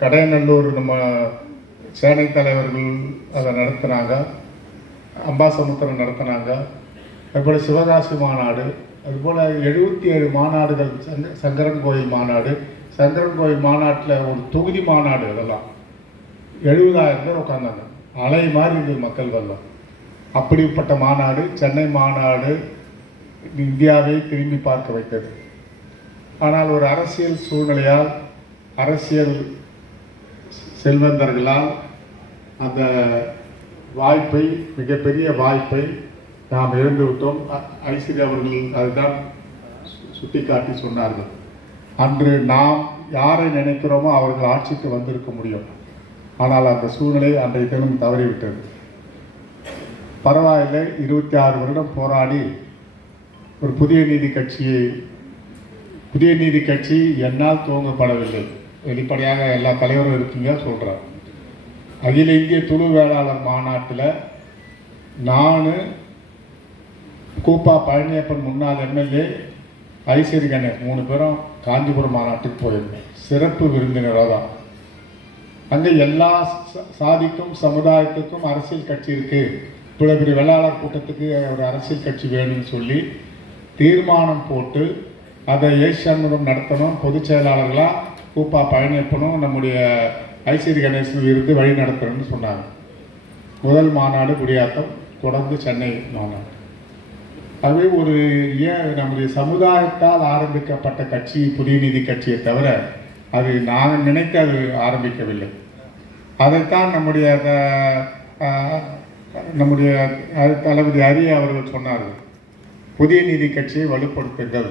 கடையநல்லூர் நம்ம சேனை தலைவர்கள் அதை நடத்தினாங்க. அம்பாசமுத்திரம் நடத்தினாங்க. அதுபோல் சிவகாசி மாநாடு அதுபோல் எழுபத்தி ஏழு மாநாடுகள் சங்க சங்கரன் கோயில் மாநாடு சங்கரன் கோயில் மாநாட்டில் ஒரு தொகுதி மாநாடு அதெல்லாம். எழுபதாயிரம் பேர் உட்காந்தாங்க அலை மாதிரி இருந்தது மக்கள் வெள்ளம். அப்படிப்பட்ட மாநாடு சென்னை மாநாடு இந்தியாவை திரும்பி பார்க்க வைத்தது. ஆனால் ஒரு அரசியல் சூழ்நிலையால் அரசியல் செல்வந்தர்களால் அந்த வாய்ப்பை மிகப்பெரிய வாய்ப்பை நாம் இழந்துவிட்டோம். ஐஸ்வர்யா அவர்கள் அதுதான் சு- சுட்டிக்காட்டி சொன்னார்கள். அன்று நாம் யாரை நினைக்கிறோமோ அவர்கள் ஆட்சிக்கு வந்திருக்க முடியும். ஆனால் அந்த சூழ்நிலை அன்றைய தினம் தவறிவிட்டது. பரவாயில்லை இருபத்தி ஆறு வருடம் போராடி ஒரு புதிய நீதி கட்சியை புதிய நீதி கட்சி என்னால் துவங்கப்படவில்லை. வெளிப்படையாக எல்லா தலைவரும் இருக்கீங்க சொல்கிறார் அகில இந்திய துணு வேளாளர் மாநாட்டில் நான் கூப்பா பழனியப்பன் முன்னாள் எம்எல்ஏ ஐஸ்வரி கணேஷ் மூணு பேரும் காஞ்சிபுரம் மாநாட்டுக்கு போயிருந்தேன் சிறப்பு விருந்தினராக தான். அங்கே எல்லா ச- சாதிக்கும் சமுதாயத்துக்கும் அரசியல் கட்சி இருக்குது இவ்வளோ பெரிய வேளாளர் கூட்டத்துக்கு ஒரு அரசியல் கட்சி வேணும்னு சொல்லி தீர்மானம் போட்டு அதை ஏ சண்முகம் நடத்தணும். பொதுச் செயலாளர்களாக கூப்பா பழனியப்பனும் நம்முடைய ஐசிடி கணேசன் இருந்து வழி நடத்தணும்னு சொன்னாங்க. முதல் மாநாடு குடியாத்தம் தொடர்ந்து சென்னை மாநாடு. அதுவே ஒரு ஏன் நம்முடைய சமுதாயத்தால் ஆரம்பிக்கப்பட்ட கட்சி புதிய நீதி கட்சியை தவிர அது நான் நினைத்து அது ஆரம்பிக்கவில்லை. அதைத்தான் நம்முடைய நம்முடைய தளபதி அரிய அவர்கள் சொன்னார்கள். புதிய நீதி கட்சியை வலுப்படுத்துங்கள்.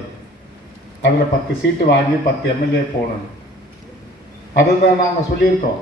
அதில் பத்து சீட்டு வாங்கி பத்து எம்எல்ஏ போகணும் அதை தான் நாங்கள் சொல்லியிருக்கோம்